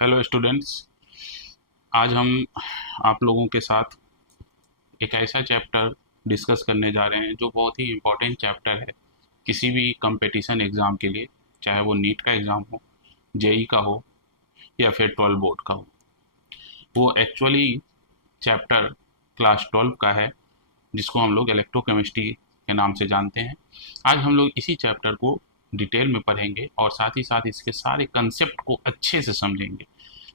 Hello students. आज हम आप लोगों के साथ एक ऐसा चैप्टर डिस्कस करने जा रहे हैं जो बहुत ही इम्पोर्टेंट चैप्टर है किसी भी कंपटीशन एग्ज़ाम के लिए, चाहे वो नीट का एग्ज़ाम हो, जेई का हो या फिर 12 बोर्ड का हो। वो एक्चुअली चैप्टर क्लास 12 का है जिसको हम लोग इलेक्ट्रोकेमिस्ट्री के नाम से जानते हैं। आज हम लोग इसी चैप्टर को डिटेल में पढ़ेंगे और साथ ही साथ इसके सारे कंसेप्ट को अच्छे से समझेंगे।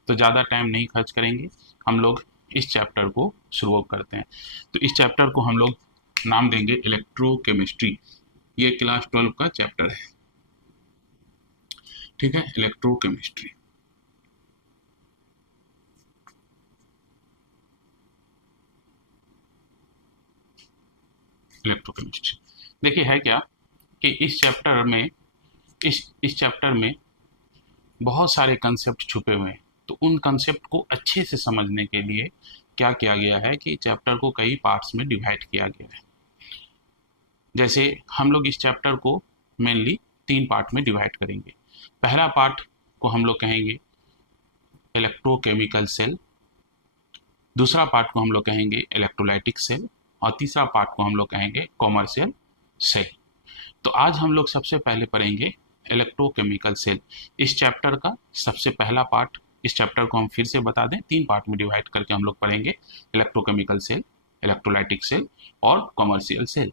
तो ज़्यादा टाइम नहीं खर्च करेंगे, हम लोग इस चैप्टर को शुरू करते हैं। तो इस चैप्टर को हम लोग नाम देंगे इलेक्ट्रोकेमिस्ट्री। ये क्लास 12 का चैप्टर है, ठीक है। इलेक्ट्रोकेमिस्ट्री। इलेक्ट्रोकेमिस्ट्री देखिए है क्या कि इस चैप्टर में बहुत सारे कंसेप्ट छुपे हुए हैं। तो उन कंसेप्ट को अच्छे से समझने के लिए क्या किया गया है कि चैप्टर को कई पार्ट्स में डिवाइड किया गया है। जैसे हम लोग इस चैप्टर को मेनली 3 पार्ट में डिवाइड करेंगे। पहला पार्ट को हम लोग कहेंगे इलेक्ट्रोकेमिकल सेल, दूसरा पार्ट को हम लोग कहेंगे इलेक्ट्रोलाइटिक सेल और तीसरा पार्ट को हम लोग कहेंगे कॉमर्शियल सेल। तो आज हम लोग सबसे पहले पढ़ेंगे इलेक्ट्रोकेमिकल सेल। इस चैप्टर का सबसे पहला पार्ट, इस चैप्टर को हम फिर से बता दें, 3 पार्ट में डिवाइड करके हम लोग पढ़ेंगे इलेक्ट्रोकेमिकल सेल, इलेक्ट्रोलाइटिक सेल और कॉमर्शियल सेल।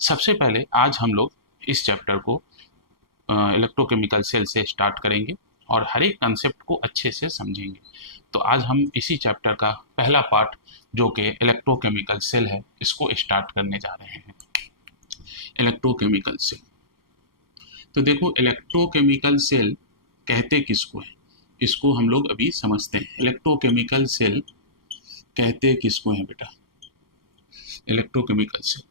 सबसे पहले आज हम लोग इस चैप्टर को इलेक्ट्रोकेमिकल सेल से स्टार्ट करेंगे और हर एक कंसेप्ट को अच्छे से समझेंगे। तो आज हम इसी चैप्टर का पहला पार्ट जो कि इलेक्ट्रोकेमिकल सेल है इसको स्टार्ट करने जा रहे हैं। इलेक्ट्रोकेमिकल सेल, तो देखो इलेक्ट्रोकेमिकल सेल कहते किसको है, इसको हम लोग अभी समझते हैं। इलेक्ट्रोकेमिकल सेल कहते किसको है बेटा? इलेक्ट्रोकेमिकल सेल,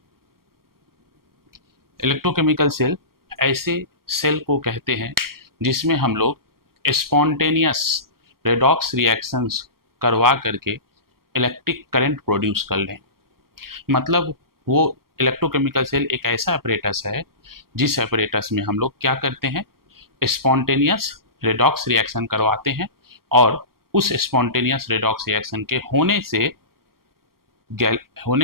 इलेक्ट्रोकेमिकल सेल ऐसे सेल को कहते हैं जिसमें हम लोग स्पॉन्टेनियस रेडॉक्स रिएक्शंस करवा करके इलेक्ट्रिक करंट प्रोड्यूस कर लें। मतलब वो इलेक्ट्रोकेमिकल सेल एक ऐसा ऑपरेटस है जिस ऑपरेटस में हम लोग क्या करते हैं, स्पॉन्टेनियस रेडॉक्स रिएक्शन करवाते हैं और उस स्पॉन्टेनियस रेडॉक्स रिएक्शन के होने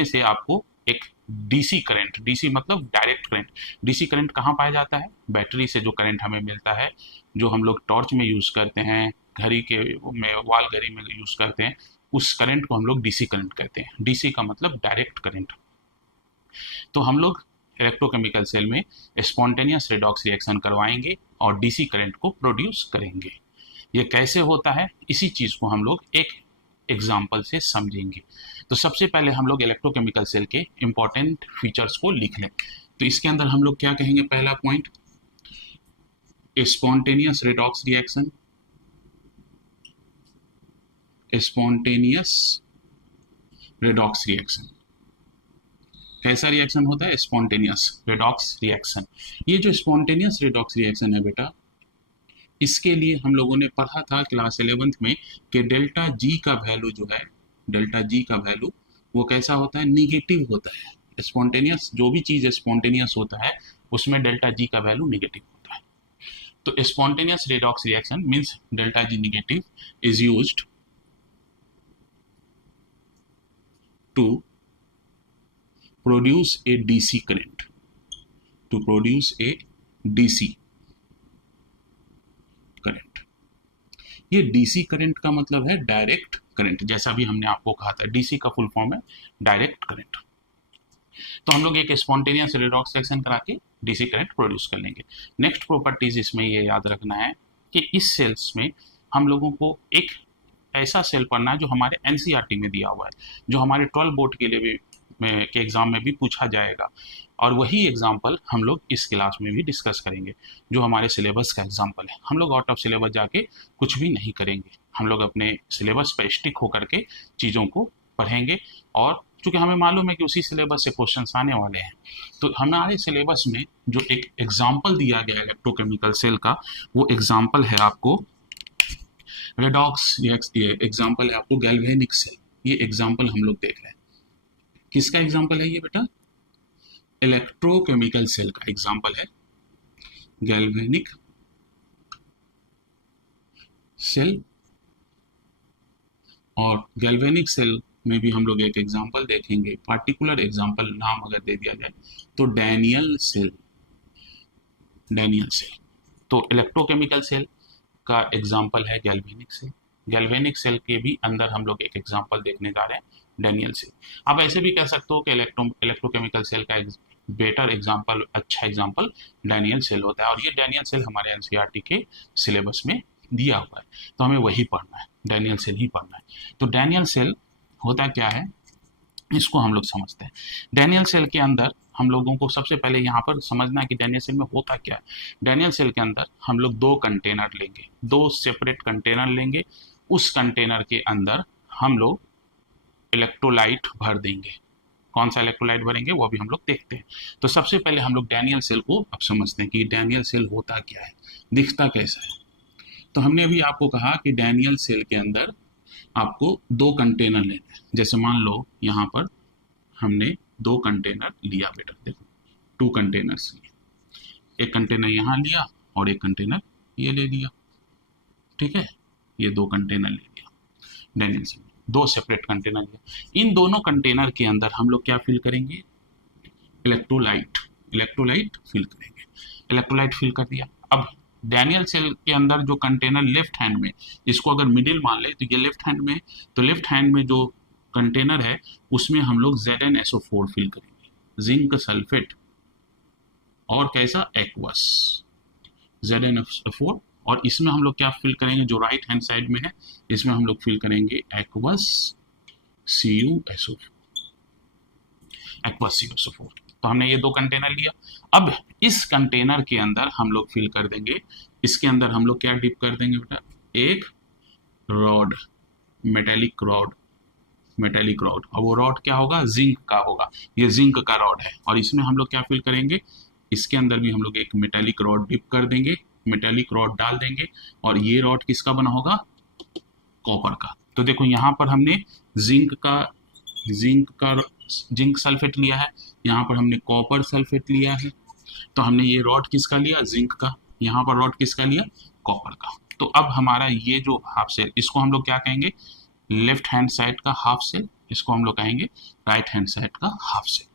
से आपको एक डीसी करंट, डीसी मतलब डायरेक्ट करंट, डीसी करंट कहाँ पाया जाता है? बैटरी से जो करंट हमें मिलता है, जो हम लोग टॉर्च में यूज़ करते हैं, घड़ी के में वाल घड़ी में यूज़ करते हैं, उस करंट को हम लोग डीसी करंट कहते हैं। डीसी का मतलब डायरेक्ट करंट। तो हम लोग इलेक्ट्रोकेमिकल सेल में स्पॉन्टेनियस रेडॉक्स रिएक्शन करवाएंगे और डीसी करंट को प्रोड्यूस करेंगे। ये कैसे होता है, इसी चीज़ को हम लोग एक एग्जाम्पल से समझेंगे। तो सबसे पहले हम लोग इलेक्ट्रोकेमिकल सेल के इंपॉर्टेंट फीचर्स को लिख लें। तो इसके अंदर हम लोग क्या कहेंगे? पहला point, spontaneous redox reaction. Spontaneous redox reaction कैसा रिएक्शन होता है? Spontaneous redox reaction. ये जो स्पॉन्टेनियस रेडॉक्स रिएक्शन है बेटा, इसके लिए हम लोगों ने पढ़ा था क्लास 11th में कि डेल्टा जी का वैल्यू जो है, डेल्टा जी का वैल्यू वो कैसा होता है? निगेटिव होता है। स्पॉन्टेनियस जो भी चीज़ स्पॉन्टेनियस होता है उसमें डेल्टा जी का वैल्यू निगेटिव होता है। तो spontaneous redox reaction means delta G negative is used to produce a DC current, to produce a DC current. ये डीसी करंट का मतलब है डायरेक्ट करंट, जैसा भी हमने आपको कहा था, डीसी का फुल फॉर्म है डायरेक्ट करंट। तो हम लोग एक स्पॉन्टेनियस रेडॉक्स रिएक्शन करा के डीसी करंट प्रोड्यूस कर लेंगे। नेक्स्ट प्रॉपर्टीज इसमें ये याद रखना है कि इस सेल्स में हम लोगों को एक ऐसा सेल पढ़ना है जो हमारे एनसीईआरटी में दिया हुआ है, जो हमारे 12 बोर्ड के लिए भी के एग्ज़ाम में भी पूछा जाएगा। और वही एग्जाम्पल हम लोग इस क्लास में भी डिस्कस करेंगे, जो हमारे सिलेबस का एग्जाम्पल है। हम लोग आउट ऑफ सिलेबस जाके कुछ भी नहीं करेंगे, हम लोग अपने सिलेबस पर स्टिक होकर के चीज़ों को पढ़ेंगे। और चूँकि हमें मालूम है कि उसी सिलेबस से क्वेश्चन आने वाले हैं, तो हमारे सिलेबस में जो एक एग्जाम्पल दिया गया है इलेक्ट्रोकेमिकल सेल का, वो एग्जाम्पल है आपको रेडॉक्स, ये एग्जाम्पल है आपको गैल्वेनिक सेल। ये एग्जाम्पल हम लोग देख रहे हैं। किसका एग्जाम्पल है ये बेटा? इलेक्ट्रोकेमिकल सेल का एग्जाम्पल है गैल्वेनिक सेल और गैल्वेनिक सेल में भी हम लोग एक एग्जांपल देखेंगे, पार्टिकुलर एग्जांपल नाम अगर दे दिया जाए तो डैनियल सेल। डैनियल सेल तो इलेक्ट्रोकेमिकल सेल का एग्जांपल है गैल्वेनिक सेल। गैल्वेनिक सेल के भी अंदर हम लोग एक एग्जांपल देखने जा रहे हैं डैनियल सेल। आप ऐसे भी कह सकते हो कि इलेक्ट्रोकेमिकल सेल का बेटर एग्जांपल, अच्छा एग्जांपल डैनियल सेल होता है, और ये डैनियल सेल हमारे एनसीईआरटी के सिलेबस में दिया हुआ है, तो हमें वही पढ़ना है, डैनियल सेल ही पढ़ना है। तो डैनियल सेल होता क्या है इसको हम लोग समझते हैं। डैनियल सेल के अंदर हम लोगों को सबसे पहले यहाँ पर समझना है कि डैनियल सेल में होता क्या है। डैनियल सेल के अंदर हम लोग दो कंटेनर लेंगे, दो सेपरेट कंटेनर लेंगे। उस कंटेनर के अंदर हम लोग इलेक्ट्रोलाइट भर देंगे। कौन सा इलेक्ट्रोलाइट भरेंगे वो भी हम लोग देखते हैं। तो सबसे पहले हम लोग डैनियल सेल को अब समझते हैं कि डैनियल सेल होता क्या है, दिखता कैसा है। तो हमने अभी आपको कहा कि डैनियल सेल के अंदर आपको दो कंटेनर लेना है। जैसे मान लो यहाँ पर हमने दो कंटेनर लिया, बेटा देखो 2 कंटेनर्स लिए, एक कंटेनर यहाँ लिया और एक कंटेनर ये ले लिया, ठीक है, ये 2 कंटेनर ले लिया डैनियल सेल में, 2 सेपरेट कंटेनर लिया। इन दोनों कंटेनर के अंदर हम लोग क्या फिल करेंगे, इलेक्ट्रोलाइट फिल करेंगे। इलेक्ट्रोलाइट फिल कर दिया। अब डैनियल सेल के अंदर जो कंटेनर लेफ्ट हैंड में, इसको अगर मिडिल मान ले तो ये लेफ्ट हैंड में, तो लेफ्ट हैंड में जो कंटेनर है उसमें हम लोग ZnSO4 फिल करेंगे, जिंक सल्फेट, और कैसा एक्वस ZnSO4। और इसमें हम लोग क्या फिल करेंगे, जो राइट हैंड साइड में है इसमें हम लोग फिल करेंगे एक्वस CuSO4, एक्वस CuSO4। तो हमने ये 2 कंटेनर लिया। अब इस कंटेनर के अंदर हम लोग फिल कर देंगे, इसके अंदर हम लोग क्या डिप कर देंगे बेटा, एक रॉड, मेटेलिक रॉड, और वो रॉड क्या होगा, जिंक का होगा, ये जिंक का रॉड है। और इसमें हम लोग क्या फिल करेंगे, इसके अंदर भी हम लोग एक मेटेलिक रॉड डिप कर देंगे, मेटेलिक रॉड डाल देंगे, और ये रॉड किसका बना होगा, कॉपर का। तो देखो यहाँ पर हमने जिंक सल्फेट लिया है, यहाँ पर हमने कॉपर सल्फेट लिया है। तो हमने ये रॉड किसका लिया, जिंक का, यहाँ पर रॉड किसका लिया, कॉपर का। तो अब हमारा ये जो हाफ सेल, इसको हम लोग क्या कहेंगे, लेफ्ट हैंड साइड का हाफ सेल, इसको हम लोग कहेंगे राइट हैंड साइड का हाफ सेल।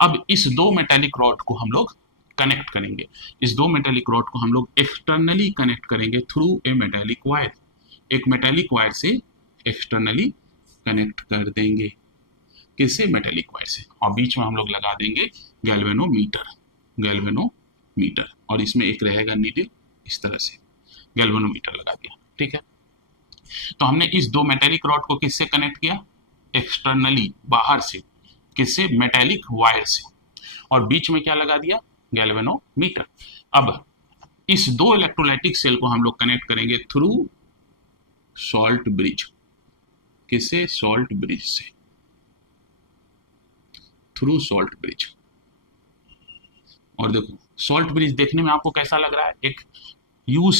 अब इस 2 मेटेलिक रॉड को हम लोग कनेक्ट करेंगे, इस 2 मेटेलिक रॉड को हम लोग एक्सटर्नली कनेक्ट करेंगे थ्रू ए मेटेलिक वायर, एक मेटेलिक वायर से एक्सटर्नली कनेक्ट कर देंगे, किससे, मेटेलिक वायर से। और बीच में हम लोग लगा देंगे गैल्वेनोमीटर, और इसमें एक रहेगा नीडल, इस तरह से गैल्वेनोमीटर लगा दिया, ठीक है। तो हमने इस 2 मेटेलिक रॉड को किससे कनेक्ट किया, एक्सटर्नली, बाहर से, किससे, मेटेलिक वायर से, और बीच में क्या लगा दिया, गैल्वेनोमीटर। अब इस 2 इलेक्ट्रोलाइटिक सेल को हम लोग कनेक्ट करेंगे थ्रू सॉल्ट ब्रिज, किससे, सॉल्ट ब्रिज से, थ्रू सॉल्ट ब्रिज। और देखो सॉल्ट ब्रिज देखने में आपको कैसा लग रहा है, एक यू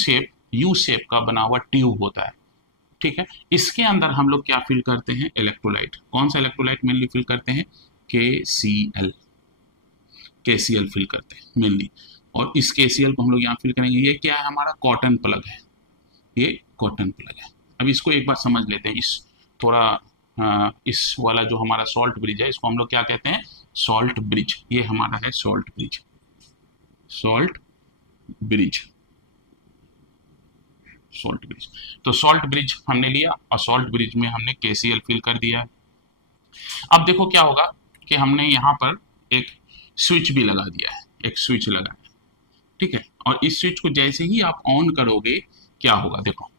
शेप का बना हुआ ट्यूब होता है, ठीक है। इसके अंदर हम लोग क्या फिल करते हैं, इलेक्ट्रोलाइट। कौन सा इलेक्ट्रोलाइट मेनली फिल करते हैं, KCl फिल करते हैं मेनली। और इस KCl को हम लोग यहाँ फिल करेंगे। ये क्या है, हमारा कॉटन प्लग है, ये कॉटन प्लग है। अब इसको एक बार समझ लेते हैं, इस थोड़ा इस वाला जो हमारा सॉल्ट ब्रिज है इसको हम लोग क्या कहते हैं, सॉल्ट ब्रिज। ये हमारा है सॉल्ट ब्रिज, तो सॉल्ट ब्रिज हमने लिया, और सॉल्ट ब्रिज में हमने KCl फिल कर दिया है। अब देखो क्या होगा कि हमने यहाँ पर एक स्विच भी लगा दिया है, एक स्विच लगा है, ठीक है। और इस स्विच को जैसे ही आप ऑन करोगे क्या होगा, देखो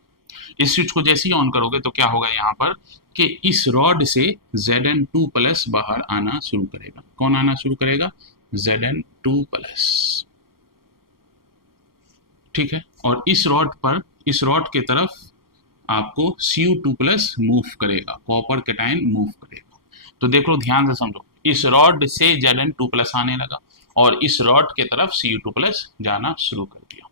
इस स्विच को जैसे ही ऑन करोगे तो क्या होगा यहाँ पर कि इस रॉड से Zn2+ बाहर आना शुरू करेगा। कौन आना शुरू करेगा, Zn2+, ठीक है। और इस रॉड के तरफ आपको Cu2+ मूव करेगा, कॉपर कैटायन मूव करेगा। तो देखो ध्यान से समझो, इस रॉड से Zn2+ आने लगा और इस रॉड के तरफ Cu2+ जाना शुरू कर दिया।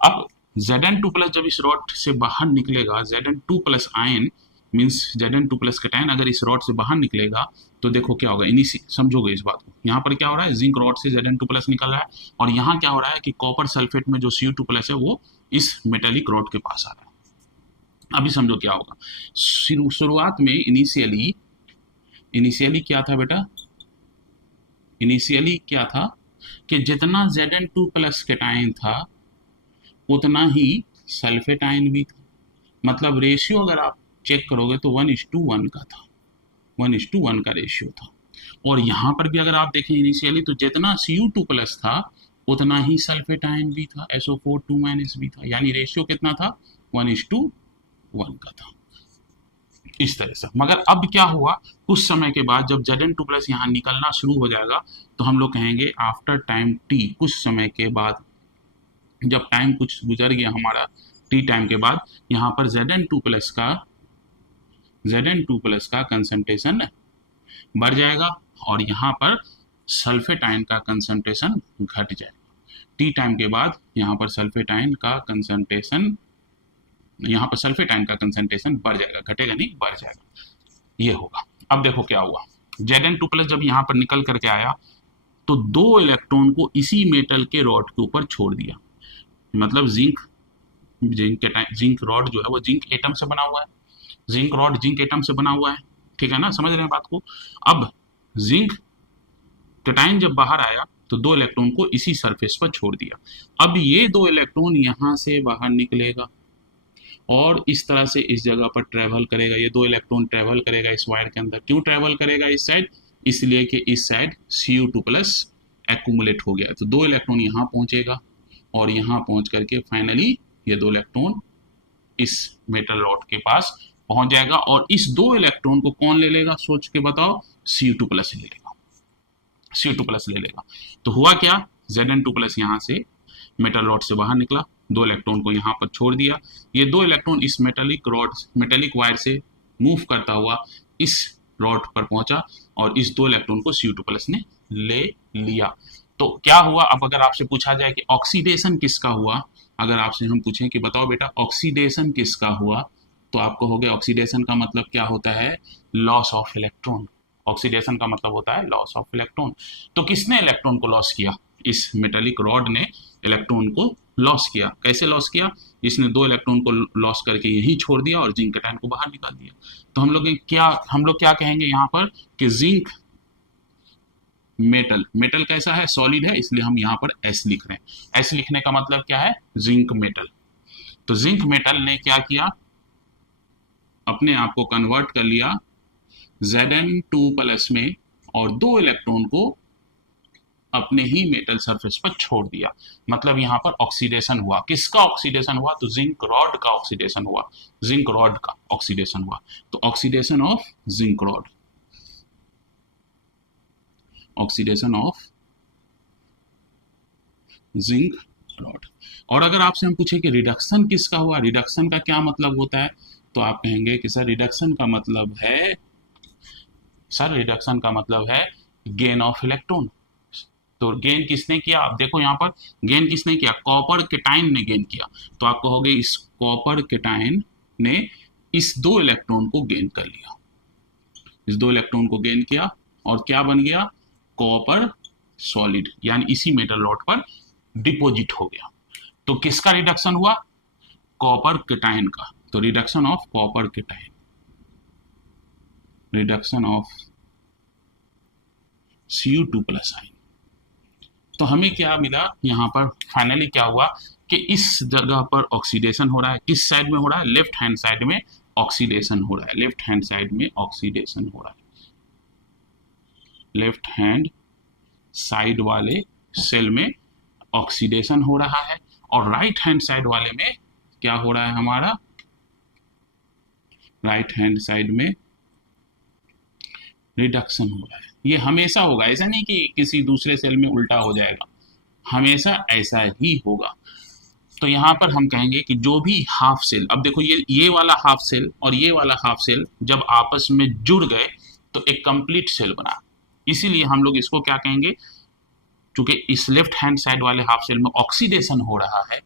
अब Zn2+ जब इस रॉड से बाहर निकलेगा, Zn2+ ion means Zn2+ cation अगर इस रॉड से बाहर निकलेगा तो देखो क्या होगा, समझोगे इस बात को। यहाँ पर क्या हो रहा है, जिंक रॉड से Zn2+ निकल रहा है, और यहाँ क्या हो रहा है कि कॉपर सल्फेट में जो Cu2+ है वो इस मेटेलिक रॉड के पास आ रहा है। अभी समझो क्या होगा। शुरुआत में इनिशियली क्या था बेटा, इनिशियली क्या था कि जितना Zn2+ केटाइन था उतना ही सल्फेटाइन भी था। मतलब रेशियो अगर आप चेक करोगे तो 1:1 का था, 1:1 का रेशियो था। और यहाँ पर भी अगर आप देखें इनिशियली तो जितना Cu2+ था उतना ही सल्फेटाइन भी था, SO4 2- भी था, यानी रेशियो कितना था, 1:1 का था, इस तरह से। मगर अब क्या हुआ, कुछ समय के बाद जब Zn2+ यहाँ निकलना शुरू हो जाएगा तो हम लोग कहेंगे आफ्टर टाइम t, कुछ समय के बाद, जब टाइम कुछ गुजर गया हमारा t टाइम के बाद, यहाँ पर Zn2+ का कंसंट्रेशन बढ़ जाएगा और यहाँ पर सल्फेटाइन का कंसंट्रेशन घट जाएगा। टी टाइम के बाद यहाँ पर सल्फेटाइन का कंसंट्रेशन बढ़ जाएगा, घटेगा नहीं, बढ़ जाएगा, ये होगा। अब देखो क्या हुआ, Zn2+ जब यहाँ पर निकल करके आया तो 2 इलेक्ट्रॉन को इसी मेटल के रॉड के ऊपर छोड़ दिया। मतलब जिंक रॉड जो है वो जिंक एटम से बना हुआ है, जिंक रॉड जिंक एटम से बना हुआ है, ठीक है ना, समझ रहे हैं बात को। अब जिंक कैटायन जब बाहर आया तो 2 इलेक्ट्रॉन को इसी सरफेस पर छोड़ दिया। अब ये 2 इलेक्ट्रॉन यहां से बाहर निकलेगा और इस तरह से इस जगह पर ट्रेवल करेगा। ये 2 इलेक्ट्रॉन ट्रेवल करेगा इस वायर के अंदर। क्यों ट्रेवल करेगा इस साइड, इसलिए कि इस साइड Cu2+ एक्यूमुलेट हो गया, तो 2 इलेक्ट्रॉन यहाँ पहुंचेगा और यहाँ पहुंच करके फाइनली ये 2 इलेक्ट्रॉन इस मेटल रॉड के पास पहुंच जाएगा और इस 2 इलेक्ट्रॉन को कौन ले लेगा, सोच के बताओ, Cu2+ ले लेगा, Cu2+ ले लेगा। तो हुआ क्या, Zn2+ यहाँ से मेटल रॉड से बाहर निकला, 2 इलेक्ट्रॉन को यहाँ पर छोड़ दिया। ये 2 इलेक्ट्रॉन इस मेटेलिक वायर से मूव करता हुआ इस रॉड पर पहुंचा और इस 2 इलेक्ट्रॉन को Cu2+ ने ले लिया। तो क्या हुआ, अब अगर आपसे पूछा जाए कि ऑक्सीडेशन किसका हुआ, अगर आपसे हम पूछें कि बताओ बेटा ऑक्सीडेशन किसका हुआ, तो आप कहोगे ऑक्सीडेशन का मतलब क्या होता है, लॉस ऑफ इलेक्ट्रॉन। ऑक्सीडेशन का मतलब होता है लॉस ऑफ इलेक्ट्रॉन। तो किसने इलेक्ट्रॉन को लॉस किया, इस मेटेलिक रॉड ने इलेक्ट्रॉन को लॉस किया। कैसे लॉस किया, इसने 2 इलेक्ट्रॉन को लॉस करके यहीं छोड़ दिया और जिंक कैटायन को बाहर निकाल दिया। तो हम लोग क्या कहेंगे यहाँ पर कि जिंक मेटल कैसा है, सॉलिड है, इसलिए हम यहाँ पर S लिख रहे हैं। S लिखने का मतलब क्या है, जिंक मेटल। तो जिंक मेटल ने क्या किया, अपने आप को कन्वर्ट कर लिया Zn2+ में और 2 इलेक्ट्रॉन को अपने ही मेटल सरफेस पर छोड़ दिया। मतलब यहाँ पर ऑक्सीडेशन हुआ। किसका ऑक्सीडेशन हुआ, तो जिंक रॉड का ऑक्सीडेशन हुआ, जिंक रॉड का ऑक्सीडेशन हुआ। तो oxidation of zinc rod, oxidation of zinc rod. और अगर आपसे हम पूछे कि रिडक्शन किसका हुआ, रिडक्शन का क्या मतलब होता है, तो आप कहेंगे कि सर रिडक्शन का मतलब है गेन ऑफ इलेक्ट्रॉन। तो गेन किसने किया, आप देखो यहाँ पर गेन किसने किया, कॉपर केटायन ने गेन किया। तो आप कहोगे इस कॉपर केटायन ने इस 2 इलेक्ट्रॉन को गेन कर लिया, इस 2 इलेक्ट्रॉन को गेन किया और क्या बन गया, कॉपर सॉलिड, यानी इसी मेटल रॉड पर डिपॉजिट हो गया। तो किसका रिडक्शन हुआ, कॉपर केटायन का। तो reduction of copper cation, reduction of Cu2+ ion. तो हमें क्या मिला यहाँ पर, फाइनली क्या हुआ कि इस जगह पर ऑक्सीडेशन हो रहा है। किस साइड में हो रहा है, लेफ्ट हैंड साइड में ऑक्सीडेशन हो रहा है, लेफ्ट हैंड साइड में ऑक्सीडेशन हो रहा है, लेफ्ट हैंड साइड वाले सेल में ऑक्सीडेशन हो रहा है। और राइट हैंड साइड वाले में क्या हो रहा है, हमारा राइट हैंड साइड में रिडक्शन हो रहा है। ये हमेशा होगा, ऐसा नहीं कि किसी दूसरे सेल में उल्टा हो जाएगा, हमेशा ऐसा ही होगा। तो यहाँ पर हम कहेंगे कि जो भी हाफ सेल, अब देखो ये वाला हाफ सेल और ये वाला हाफ सेल जब आपस में जुड़ गए तो एक कंप्लीट सेल बना। इसीलिए हम लोग इसको क्या कहेंगे, क्योंकि इस लेफ्ट हैंड साइड वाले हाफ सेल में ऑक्सीडेशन हो रहा है,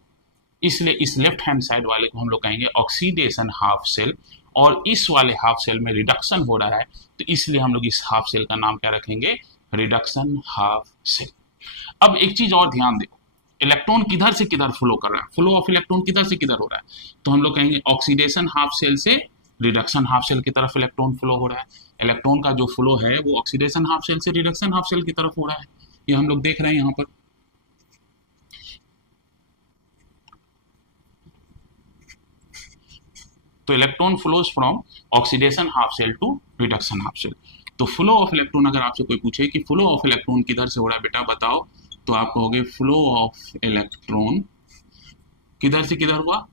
इसलिए इस लेफ्ट हैंड साइड वाले को हम लोग कहेंगे ऑक्सीडेशन हाफ सेल, और इस वाले हाफ सेल में रिडक्शन हो रहा है, तो इसलिए हम लोग इस हाफ सेल का नाम क्या रखेंगे, रिडक्शन हाफ सेल। अब एक चीज और ध्यान दो, इलेक्ट्रॉन किधर से किधर फ्लो कर रहा है, फ्लो ऑफ इलेक्ट्रॉन किधर से किधर हो रहा है, तो हम लोग कहेंगे ऑक्सीडेशन हाफ शेल से रिडक्शन हाफ शेल की तरफ इलेक्ट्रॉन फ्लो हो रहा है। इलेक्ट्रॉन का जो फ्लो है वो ऑक्सीडेशन हाफ शेल से रिडक्शन हाफ शेल की तरफ हो रहा है, ये हम लोग देख रहे हैं यहाँ पर। तो electron flows from oxidation half cell to reduction half cell. तो फ्लो ऑफ इलेक्ट्रॉन अगर आपसे कोई पूछे कि फ्लो ऑफ इलेक्ट्रॉन किधर से हो रहा है बेटा बताओ, तो आप कहोगे फ्लो ऑफ इलेक्ट्रॉन किधर से किधर हुआ,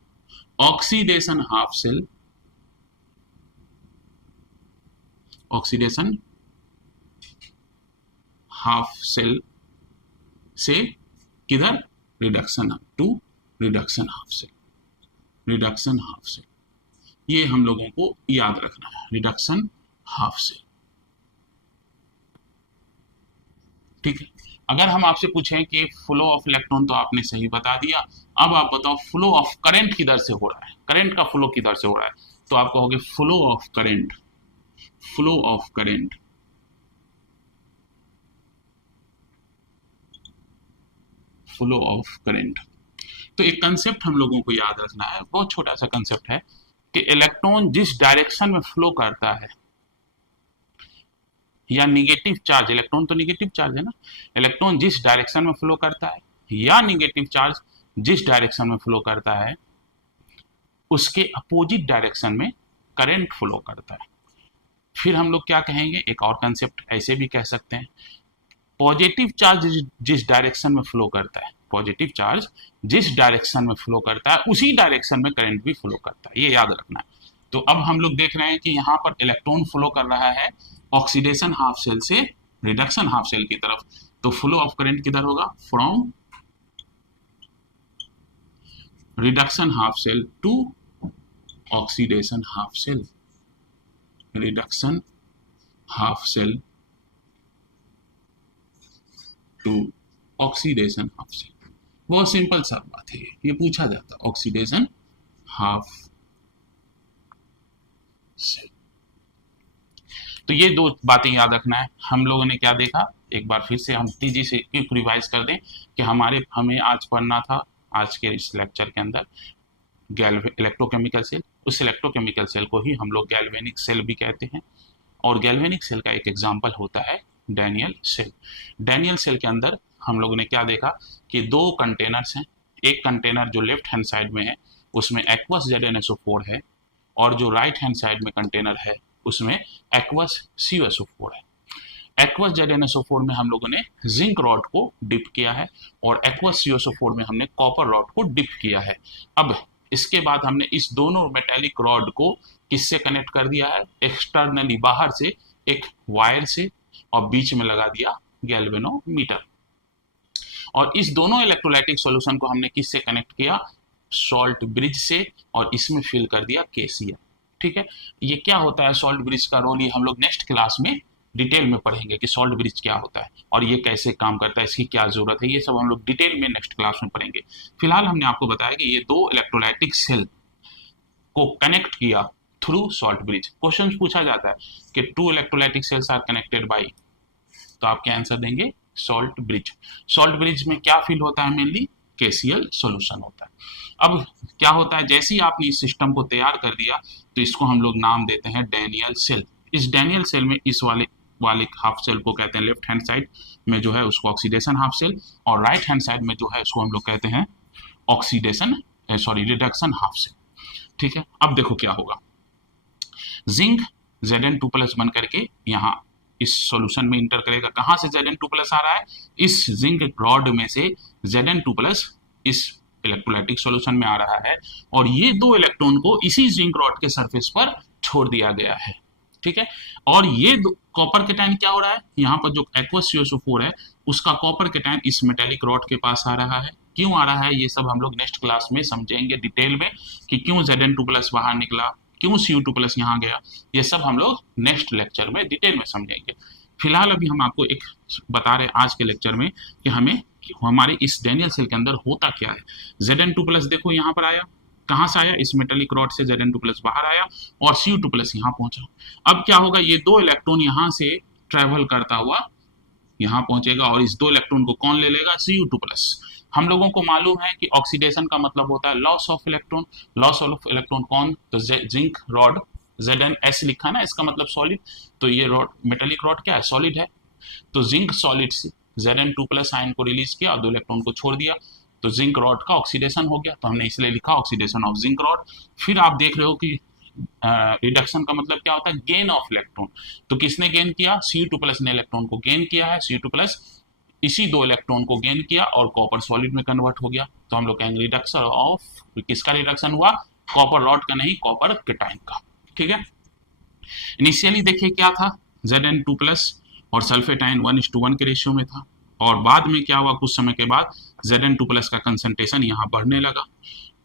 oxidation half cell, oxidation half cell से किधर, reduction to reduction half cell, reduction half cell, ये हम लोगों को याद रखना है, रिडक्शन हाफ शेल। ठीक है, अगर हम आपसे पूछें कि फ्लो ऑफ इलेक्ट्रॉन तो आपने सही बता दिया, अब आप बताओ फ्लो ऑफ करंट किधर से हो रहा है, करंट का फ्लो किधर से हो रहा है, तो आप कहोगे flow of current, flow of current flow of current. तो एक कंसेप्ट हम लोगों को याद रखना है, बहुत छोटा सा कंसेप्ट है कि इलेक्ट्रॉन जिस डायरेक्शन में फ्लो करता है, या निगेटिव चार्ज, इलेक्ट्रॉन तो निगेटिव चार्ज है ना, इलेक्ट्रॉन जिस डायरेक्शन में फ्लो करता है या निगेटिव चार्ज जिस डायरेक्शन में फ्लो करता है उसके अपोजिट डायरेक्शन में करंट फ्लो करता है। फिर हम लोग क्या कहेंगे, एक और कंसेप्ट ऐसे भी कह सकते हैं, पॉजिटिव चार्ज जिस डायरेक्शन में फ्लो करता है, पॉजिटिव चार्ज जिस डायरेक्शन में फ्लो करता है उसी डायरेक्शन में करंट भी फ्लो करता है, ये याद रखना है। तो अब हम लोग देख रहे हैं कि यहाँ पर इलेक्ट्रॉन फ्लो कर रहा है ऑक्सीडेशन हाफ शेल से रिडक्शन हाफ शेल की तरफ, तो फ्लो ऑफ करंट किधर होगा, from reduction half cell to oxidation half cell, reduction half cell to oxidation half cell. बहुत सिंपल सा बात है, ये पूछा जाता है ऑक्सीडेशन हाफ शेल। तो ये दो बातें याद रखना है। हम लोगों ने क्या देखा, एक बार फिर से हम तेजी से क्विक रिवाइज कर दें कि हमें आज पढ़ना था, आज के इस लेक्चर के अंदर इलेक्ट्रोकेमिकल सेल, उस इलेक्ट्रोकेमिकल सेल को ही हम लोग गैल्वेनिक सेल भी कहते हैं, और गैल्वेनिक सेल का एक एग्जाम्पल होता है डैनियल सेल। डैनियल सेल के अंदर हम लोगों ने क्या देखा कि दो कंटेनर्स हैं, एक कंटेनर जो लेफ्ट हैंड साइड में है उसमें एक्वस ZnSO4 है, और जो राइट हैंड साइड में कंटेनर है उसमें एक्वस CuSO4 है। एक्वस ZnSO4 में हम लोगों ने जिंक रॉड को डिप किया है, और एक्वस CuSO4 में हमने कॉपर रॉड को डिप किया है। अब इसके बाद हमने इस दोनों मेटेलिक रॉड को किससे कनेक्ट कर दिया है, एक्सटर्नली बाहर से एक वायर से, और बीच में लगा दिया गैल्वेनोमीटर। और इस दोनों इलेक्ट्रोलाइटिक सॉल्यूशन को हमने किससे कनेक्ट किया, सॉल्ट ब्रिज से, और इसमें फिल कर दिया KCl। ठीक है, ये क्या होता है सॉल्ट ब्रिज का रोल, ये हम लोग नेक्स्ट क्लास में डिटेल में पढ़ेंगे कि सॉल्ट ब्रिज क्या होता है और ये कैसे काम करता है, इसकी क्या जरूरत है, ये सब हम लोग डिटेल में नेक्स्ट क्लास में पढ़ेंगे। फिलहाल हमने आपको बताया कि ये दो इलेक्ट्रोलाइटिक सेल को कनेक्ट किया थ्रू सॉल्ट ब्रिज। क्वेश्चन पूछा जाता है कि two electrolytic cells are connected by, तो आप क्या आंसर देंगे, सॉल्ट ब्रिज। सॉल्ट ब्रिज में क्या फिल होता है, मेनली KCl सॉल्यूशन होता है। अब क्या होता है, जैसे ही आपने इस सिस्टम को तैयार कर दिया तो इसको हम लोग नाम देते हैं डैनियल सेल। इस डैनियल सेल में इस वाले हाफ सेल को कहते हैं लेफ्ट हैंड साइड में जो है उसको ऑक्सीडेशन हाफ सेल, और राइट हैंड साइड में जो है उसको हम लोग कहते हैं रिडक्शन हाफ सेल। ठीक है, अब देखो क्या होगा, जिंक Zn2+ बन करके यहाँ इस सॉल्यूशन में इंटर करेगा। कहां से Zn2+ आ रहा है, इस जिंक रॉड में से Zn2+ इस इलेक्ट्रोलाइटिक सॉल्यूशन में आ रहा है, और ये दो इलेक्ट्रॉन को इसी जिंक रॉड के सरफेस पर छोड़ दिया गया है। ठीक है, और ये कॉपर कैटायन क्या हो रहा है, यहाँ पर जो एक्वस CuSO4 है उसका कॉपर कैटायन इस मेटेलिक रॉड के पास आ रहा है। क्यों आ रहा है ये सब हम लोग नेक्स्ट क्लास में समझेंगे डिटेल में, कि क्यों Zn2+ बाहर निकला, क्यों Cu2+ यहाँ गया, ये सब हम लोग नेक्स्ट लेक्चर में डिटेल में समझेंगे। फिलहाल अभी हम आपको एक बता रहे हैं आज के लेक्चर में कि हमारे इस डैनियल सेल के अंदर होता क्या है। Zn2+ देखो यहाँ पर आया, कहाँ से आया, इस मेटेलिक रॉड से Zn2+ बाहर आया और Cu2+ यहाँ पहुंचा। अब क्या होगा, ये दो इलेक्ट्रॉन यहाँ से ट्रेवल करता हुआ यहाँ पहुंचेगा, और इस दो इलेक्ट्रॉन को कौन ले लेगा, Cu2+। हम लोगों को मालूम है कि ऑक्सीडेशन का मतलब होता है loss of electron. Loss of electron कौन? तो जिंक रॉड, ZnS लिखा ना, इसका मतलब सॉलिड। तो ये रॉड, मेटेलिक रॉड क्या है? सॉलिड है। तो जिंक सॉलिड से Zn2+ आयन को रिलीज किया और 2 इलेक्ट्रॉन को छोड़ दिया, तो जिंक रॉड का ऑक्सीडेशन हो गया, तो हमने इसलिए लिखा ऑक्सीडेशन ऑफ जिंक रॉड। फिर आप देख रहे हो कि रिडक्शन का मतलब क्या होता है? Gain of electron. तो किसने गेन किया? Cu2+ ने इलेक्ट्रॉन को गेन किया है, Cu2+ इसी 2 इलेक्ट्रॉन को गेन किया और कॉपर सॉलिड में कन्वर्ट हो गया। तो हम लोग कहेंगे रिडक्शन ऑफ, किसका रिडक्शन हुआ? कॉपर रॉड का नहीं, कॉपर केटाइन का। ठीक है। इनिशियली देखिए क्या था, Zn2+ और सल्फेट आयन 1:1 के रेशियो में था, और बाद में क्या हुआ, कुछ समय के बाद Zn2+ का कंसंट्रेशन यहाँ बढ़ने लगा।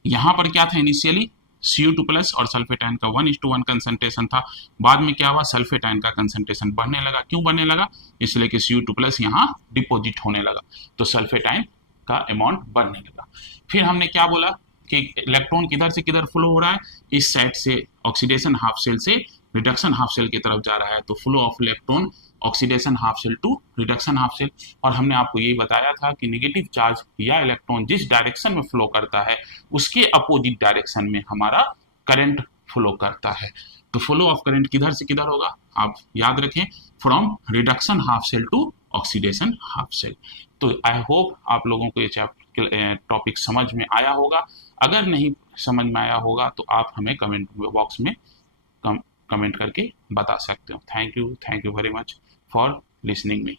यहाँ पर क्या था इनिशियली? Cu2+ और सल्फेट आयन का 1:1 कंसंट्रेशन था। बाद में क्या हुआ? सल्फेट आयन का कंसंट्रेशन बढ़ने लगा। क्यों बढ़ने लगा? इसलिए कि Cu2+ यहाँ डिपोजिट होने लगा, तो सल्फेट आयन का अमाउंट बढ़ने लगा। फिर हमने क्या बोला कि इलेक्ट्रॉन किधर से किधर फ्लो हो रहा है? इस साइड से ऑक्सीडेशन हाफ शेल से रिडक्शन हाफ शेल की तरफ जा रहा है, तो flow of electron oxidation half cell to reduction half cell. और हमने आपको यही बताया था कि नेगेटिव चार्ज या इलेक्ट्रॉन जिस डायरेक्शन में फ्लो करता है उसके अपोजिट डायरेक्शन में हमारा करंट फ्लो करता है। तो फ्लो ऑफ करंट किधर से किधर होगा? आप याद रखें, from reduction half cell to oxidation half cell. तो आई होप आप लोगों को ये टॉपिक समझ में आया होगा। अगर नहीं समझ में आया होगा तो आप हमें कमेंट बॉक्स में कमेंट करके बता सकते हो। Thank you very much for listening me.